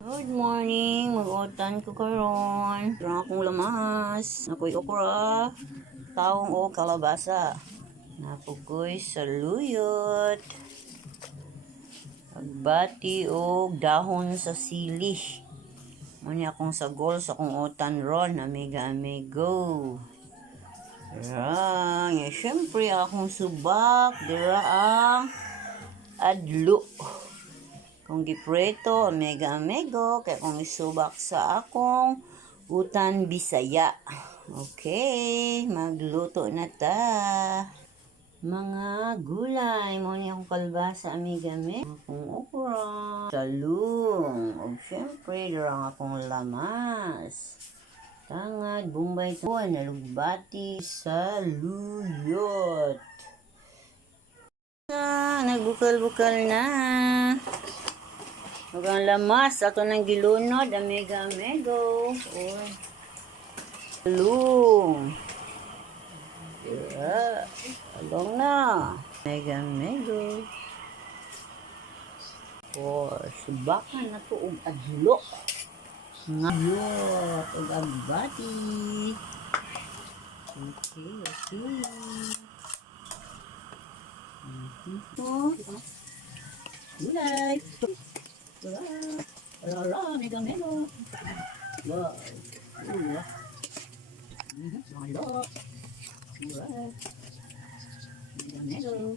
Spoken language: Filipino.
Good morning, mag-utan ko karon. Meron akong lamas. Nakoy okra, taong o kalabasa. Napugoy saluyot. Agbati o dahon sa sili. Muni akong sagol sa akong utan ron, amiga-amigo. Yan, syempre akong subak, dira ang adlo. Kung gipreto, amigo, kaya kung isubak sa akong utan Bisaya. Okay, magluto na ta. Mga gulay, mo ni akong kalbasa, amiga, akong okra, talong, o syempre, darang akong lamas. Tangad, bumbay, nalugbati, saluyot. Nagbukal-bukal na. Huwag ang lamas, ato ng gilunod, amiga-amigo. Talong. Yeah. Talong na. Amiga-amigo. Subakan na to og adlo. Ngayot, og agbati. Okay. Gulay. Amiga-amigo. Wow. Amiga-amigo.